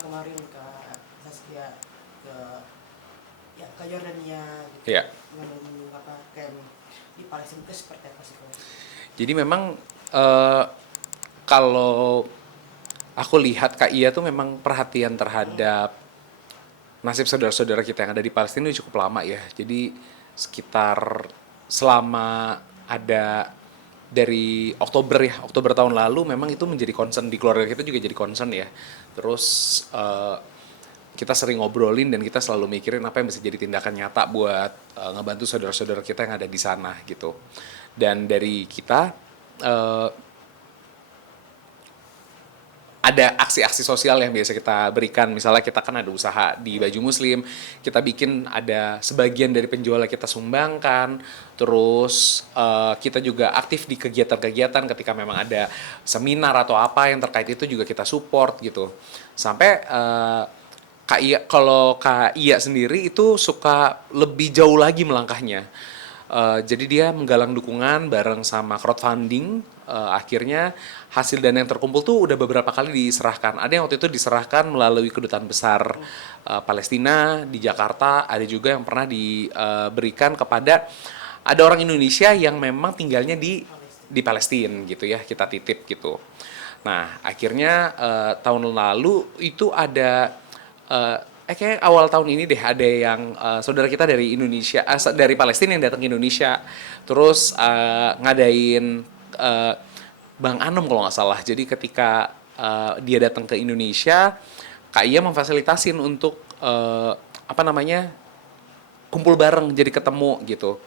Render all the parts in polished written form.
kemarin Kak Saskia ke ke Jordania gitu. Ya. Kayak di Palestina itu seperti apa sih Kak? Jadi memang kalau aku lihat Kak Iya tuh memang perhatian terhadap nasib saudara-saudara kita yang ada di Palestina itu cukup lama ya. Jadi sekitar selama ada dari Oktober tahun lalu memang itu menjadi concern di keluarga kita juga jadi concern ya. Terus kita sering ngobrolin dan kita selalu mikirin apa yang bisa jadi tindakan nyata buat ngebantu saudara-saudara kita yang ada di sana gitu. Dan dari kita eh, ada aksi-aksi sosial yang biasa kita berikan. Misalnya kita kan ada usaha di baju muslim, kita bikin ada sebagian dari penjual kita sumbangkan, terus kita juga aktif di kegiatan-kegiatan ketika memang ada seminar atau apa yang terkait itu juga kita support gitu. Sampai Kak Iya, kalau Kak Iya sendiri itu suka lebih jauh lagi melangkahnya. Jadi dia menggalang dukungan bareng sama crowdfunding. Akhirnya hasil dana yang terkumpul tuh udah beberapa kali diserahkan. Ada yang waktu itu diserahkan melalui kedutaan besar Palestina di Jakarta. Ada juga yang pernah diberikan kepada ada orang Indonesia yang memang tinggalnya di Palestina gitu ya. Kita titip gitu. Nah akhirnya tahun lalu itu ada kayak awal tahun ini deh ada yang saudara kita dari Indonesia, dari Palestina yang datang ke Indonesia, terus ngadain Bang Anom kalau nggak salah. Jadi ketika dia datang ke Indonesia, Kak Iya memfasilitasin untuk apa namanya kumpul bareng, jadi ketemu gitu.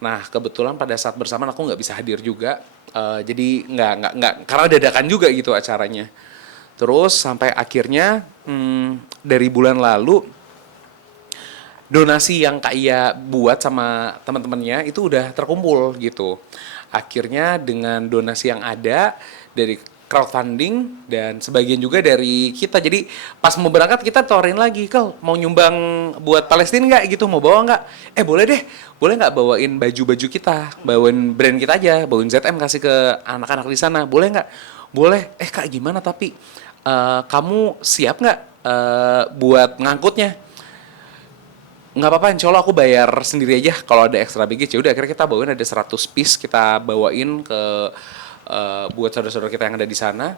Nah kebetulan pada saat bersamaan aku nggak bisa hadir juga, jadi nggak karena dadakan juga gitu acaranya. Terus sampai akhirnya dari bulan lalu donasi yang Kak Iya buat sama teman-temannya itu udah terkumpul gitu. Akhirnya dengan donasi yang ada dari crowdfunding dan sebagian juga dari kita. Jadi pas mau berangkat kita tawarin lagi, "Kal, mau nyumbang buat Palestina nggak gitu? Mau bawa nggak?" Boleh deh. Boleh nggak bawain baju-baju kita, bawain brand kita aja, bawain ZM kasih ke anak-anak di sana. Boleh nggak? Boleh. Kak gimana tapi kamu siap nggak buat ngangkutnya? Nggak apa-apa, insya Allah aku bayar sendiri aja kalau ada extra baggage. Ya udah akhirnya kita bawain ada 100 piece kita bawain ke buat saudara-saudara kita yang ada di sana.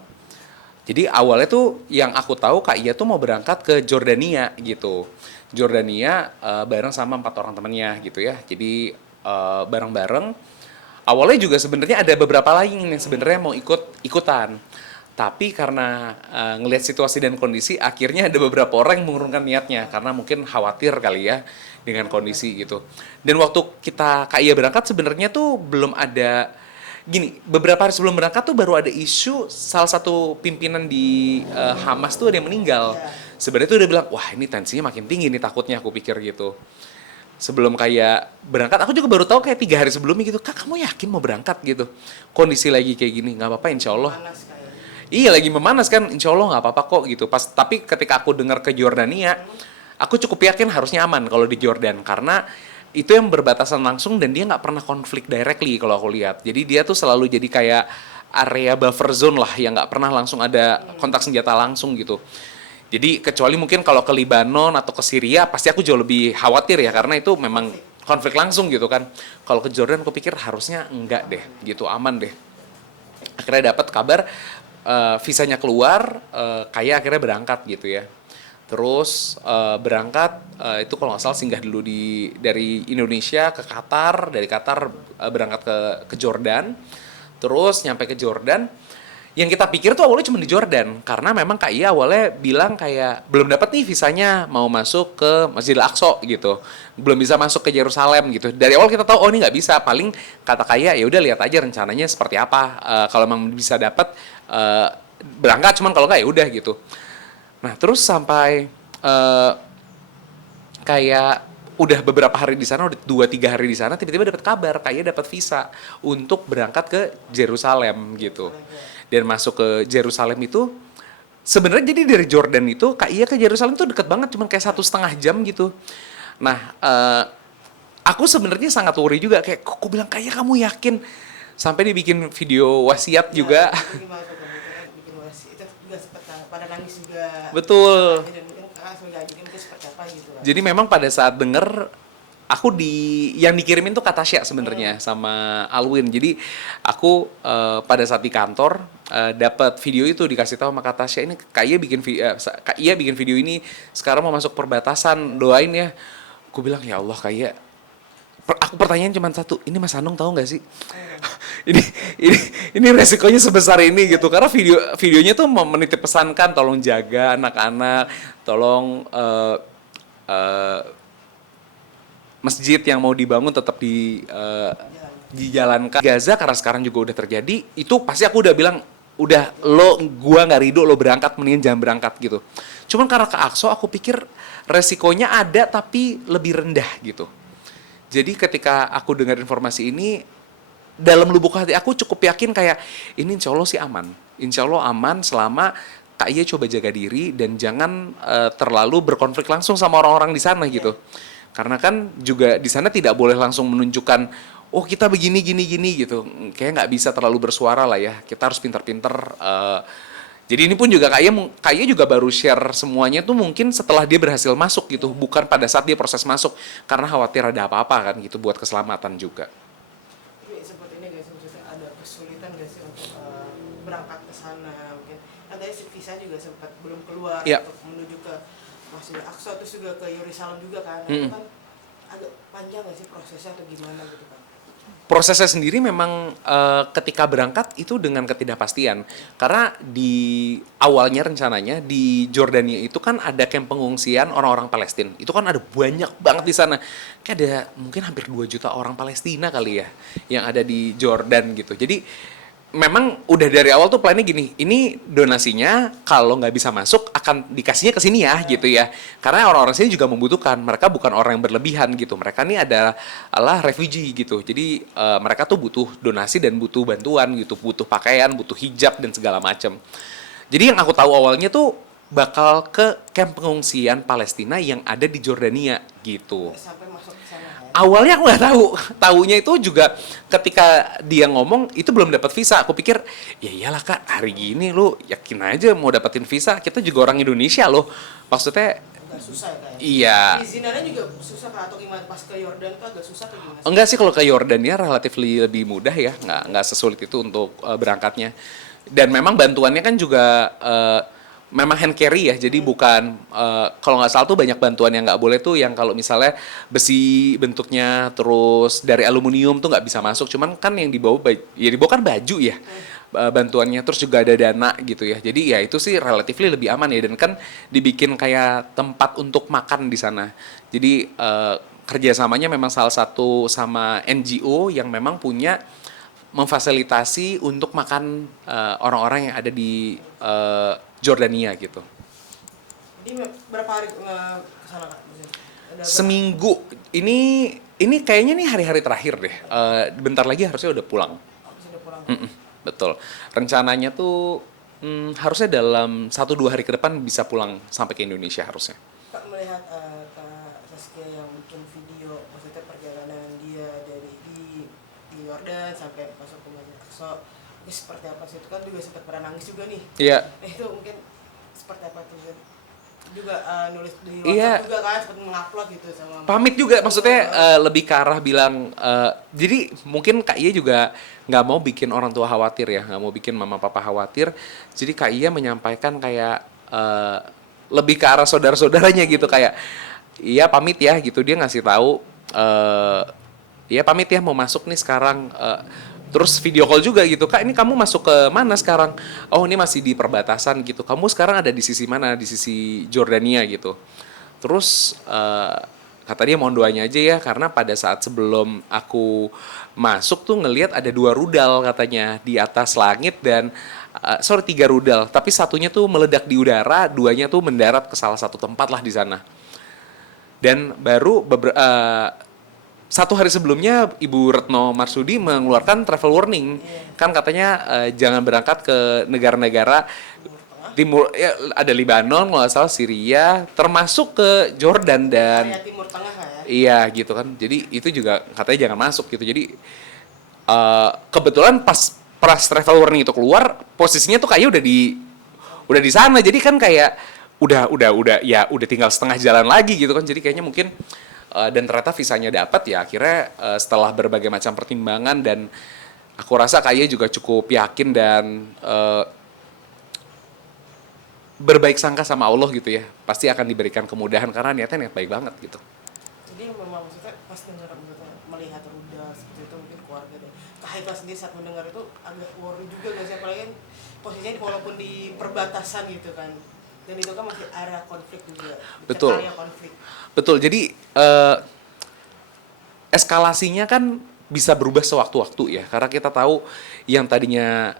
Jadi awalnya tuh yang aku tahu Kak Iya tuh mau berangkat ke Jordania gitu. Jordania bareng sama 4 orang temennya gitu ya. Jadi bareng-bareng. Awalnya juga sebenarnya ada beberapa lain yang sebenarnya mau ikutan. Tapi karena ngelihat situasi dan kondisi, akhirnya ada beberapa orang yang mengurungkan niatnya karena mungkin khawatir kali ya dengan kondisi gitu. Dan waktu kita Kak Iya berangkat sebenarnya tuh belum ada gini, beberapa hari sebelum berangkat tuh baru ada isu salah satu pimpinan di Hamas tuh ada yang meninggal. Sebenarnya tuh udah bilang, wah ini tensinya makin tinggi nih takutnya aku pikir gitu. Sebelum kayak berangkat, aku juga baru tahu kayak 3 hari sebelumnya gitu, Kak kamu yakin mau berangkat gitu? Kondisi lagi kayak gini, nggak apa-apa insya Allah. Panas kayaknya. Iya lagi memanas kan, insya Allah nggak apa-apa kok gitu. Tapi ketika aku dengar ke Jordania, aku cukup yakin harusnya aman kalau di Jordan karena itu yang berbatasan langsung dan dia nggak pernah konflik directly kalau aku lihat. Jadi dia tuh selalu jadi kayak area buffer zone lah yang nggak pernah langsung ada kontak senjata langsung gitu. Jadi kecuali mungkin kalau ke Libanon atau ke Syria pasti aku jauh lebih khawatir ya karena itu memang konflik langsung gitu kan. Kalau ke Jordan aku pikir harusnya enggak deh, gitu aman deh. Akhirnya dapat kabar visanya keluar, kayak akhirnya berangkat gitu ya. Terus berangkat itu kalau nggak salah singgah dulu dari Indonesia ke Qatar, dari Qatar berangkat ke Jordan, terus nyampe ke Jordan. Yang kita pikir tuh awalnya cuma di Jordan karena memang Kak Iya awalnya bilang kayak belum dapat nih visanya mau masuk ke Masjidil Aqsa gitu, belum bisa masuk ke Yerusalem gitu. Dari awal kita tahu oh ini nggak bisa, paling kata Kak Iya ya udah lihat aja rencananya seperti apa. Kalau memang bisa dapat berangkat, cuman kalau nggak ya udah gitu. Nah terus sampai kayak udah beberapa hari di sana, udah 2-3 hari di sana, tiba-tiba dapat kabar kayak dapat visa untuk berangkat ke Yerusalem gitu. Dan masuk ke Yerusalem itu sebenarnya jadi dari Jordan itu Kak Iya ke Yerusalem tuh deket banget, cuman kayak 1,5 jam gitu. Nah aku sebenarnya sangat worry juga kayak aku bilang Kak Iya kamu yakin, sampai dibikin video wasiat juga. Gimana tuh kamu itu kan bikin wasi itu juga sempat pada nangis juga. Betul. Dan mungkin sudah jadi mungkin seperti apa gitu lah. Jadi memang pada saat denger aku yang dikirimin tuh kata Tasya sebenarnya sama Alwin. Jadi aku pada saat di kantor dapat video itu, dikasih tahu sama Kak Tasya, ini Kak Iya bikin video ini sekarang mau masuk perbatasan, doain ya. Aku bilang ya Allah Kak Iya. Aku pertanyaan cuma satu, ini Mas Anung tahu nggak sih? ini ini resikonya sebesar ini gitu, karena videonya tuh menitip pesankan tolong jaga anak-anak, tolong masjid yang mau dibangun tetap dijalankan. Gaza karena sekarang juga udah terjadi, itu pasti aku udah bilang, udah gua nggak ridho lo berangkat, mendingan jangan berangkat gitu. Cuman karena ke Aqsa aku pikir resikonya ada tapi lebih rendah gitu. Jadi ketika aku dengar informasi ini, dalam lubuk hati aku cukup yakin kayak ini insya Allah sih aman. Insya Allah aman selama Kak Iya coba jaga diri dan jangan terlalu berkonflik langsung sama orang-orang di sana gitu. Karena kan juga di sana tidak boleh langsung menunjukkan oh kita begini gini gitu. Kayak nggak bisa terlalu bersuara lah ya. Kita harus pintar-pintar. Jadi ini pun juga Kak Iya juga baru share semuanya tuh mungkin setelah dia berhasil masuk gitu, bukan pada saat dia proses masuk, karena khawatir ada apa-apa kan gitu buat keselamatan juga. Tapi seperti ini guys, maksudnya ada kesulitan gak sih untuk berangkat ke sana? Mungkin kan tadi visa juga sempat belum keluar untuk menuju ke Masjid Aqsa, terus juga ke Yerusalem juga kan. Itu kan agak panjang gak sih prosesnya atau gimana gitu kan? Prosesnya sendiri memang ketika berangkat itu dengan ketidakpastian. Karena di awalnya rencananya di Jordania itu kan ada kamp pengungsian orang-orang Palestina. Itu kan ada banyak banget di sana. Kayak ada mungkin hampir 2 juta orang Palestina kali ya yang ada di Jordan gitu. Jadi memang udah dari awal tuh plannya gini, ini donasinya kalau nggak bisa masuk akan dikasihnya ke sini ya gitu ya. Karena orang-orang sini juga membutuhkan, mereka bukan orang yang berlebihan gitu. Mereka ini adalah refugee gitu. Jadi mereka tuh butuh donasi dan butuh bantuan gitu, butuh pakaian, butuh hijab dan segala macam. Jadi yang aku tahu awalnya tuh bakal ke kamp pengungsian Palestina yang ada di Jordania gitu. Sampai masuk ke sana. Awalnya aku nggak tahu, taunya itu juga ketika dia ngomong itu belum dapat visa. Aku pikir ya iyalah Kak, hari gini lu yakin aja mau dapetin visa, kita juga orang Indonesia loh. Maksudnya agak susah ya Kak? iya. Izinannya juga susah Kak, atau gimana pas ke Yordan tuh agak susah atau gimana? Enggak sih, kalau ke Yordania relatif lebih mudah ya, nggak sesulit itu untuk berangkatnya. Dan memang bantuannya kan juga memang hand carry ya, jadi bukan kalau nggak salah tuh banyak bantuan yang nggak boleh tuh, yang kalau misalnya besi bentuknya terus dari aluminium tuh nggak bisa masuk. Cuman kan yang dibawa kan baju ya, bantuannya, terus juga ada dana gitu ya. Jadi ya itu sih relatif lebih aman ya, dan kan dibikin kayak tempat untuk makan di sana. Jadi kerjasamanya memang salah satu sama NGO yang memang punya memfasilitasi untuk makan orang-orang yang ada di Jordania gitu. Jadi berapa hari ke sana Kak? Seminggu. Ini kayaknya nih hari-hari terakhir deh. Bentar lagi harusnya udah pulang. Sudah pulang. Betul. Rencananya tuh harusnya dalam 1-2 hari ke depan bisa pulang sampai ke Indonesia harusnya. Kak melihat Kak Saskia yang bikin video, maksudnya perjalanan dia dari di Yordan sampai masuk ke Masjid Aqsa, itu seperti apa sih? Itu kan juga sempat pernah nangis juga nih. Iya. Itu mungkin seperti apa tuh? Juga nulis di WhatsApp juga kan, sempat mengupload gitu sama. Pamit juga, maksudnya lebih ke arah bilang, jadi mungkin Kak Iya juga nggak mau bikin orang tua khawatir ya, nggak mau bikin mama papa khawatir. Jadi Kak Iya menyampaikan kayak lebih ke arah saudara-saudaranya gitu, kayak iya pamit ya gitu, dia ngasih tahu iya pamit ya mau masuk nih sekarang. Terus video call juga gitu, Kak ini kamu masuk ke mana sekarang? Oh ini masih di perbatasan gitu. Kamu sekarang ada di sisi mana? Di sisi Jordania gitu. Terus kata dia mohon doanya aja ya, karena pada saat sebelum aku masuk tuh ngelihat ada 2 rudal katanya di atas langit, dan 3 rudal, tapi satunya tuh meledak di udara, 2-nya tuh mendarat ke salah satu tempat lah di sana. Dan baru 1 hari sebelumnya Ibu Retno Marsudi mengeluarkan travel warning. Kan katanya jangan berangkat ke negara-negara timur ya, ada Libanon, nggak salah Syria, termasuk ke Jordan dan Timur Tengah ya. Iya gitu kan. Jadi itu juga katanya jangan masuk gitu. Jadi kebetulan pas travel warning itu keluar, posisinya tuh kayak udah di sana. Jadi kan kayak udah tinggal setengah jalan lagi gitu kan. Jadi kayaknya mungkin dan ternyata visanya dapat ya akhirnya setelah berbagai macam pertimbangan dan aku rasa Kaya juga cukup yakin dan berbaik sangka sama Allah gitu ya. Pasti akan diberikan kemudahan karena niatnya niat baik banget gitu. Jadi memang maksudnya pas dengar maksudnya melihat rudal seperti itu mungkin keluarga deh. Kak Haikal sendiri saat mendengar itu agak worry juga gak sih, apalagi kan posisinya walaupun di perbatasan gitu kan. Dan itu kan masih area konflik juga. Betul. Area konflik. Betul. Jadi eskalasinya kan bisa berubah sewaktu-waktu ya. Karena kita tahu yang tadinya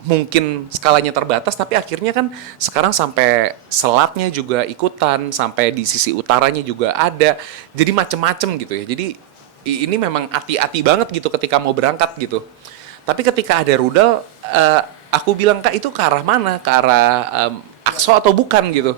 mungkin skalanya terbatas, tapi akhirnya kan sekarang sampai selatnya juga ikutan, sampai di sisi utaranya juga ada. Jadi macem-macem gitu ya. Jadi ini memang hati-hati banget gitu ketika mau berangkat gitu. Tapi ketika ada rudal, aku bilang, Kak itu ke arah mana? Ke arah Aqsa atau bukan gitu?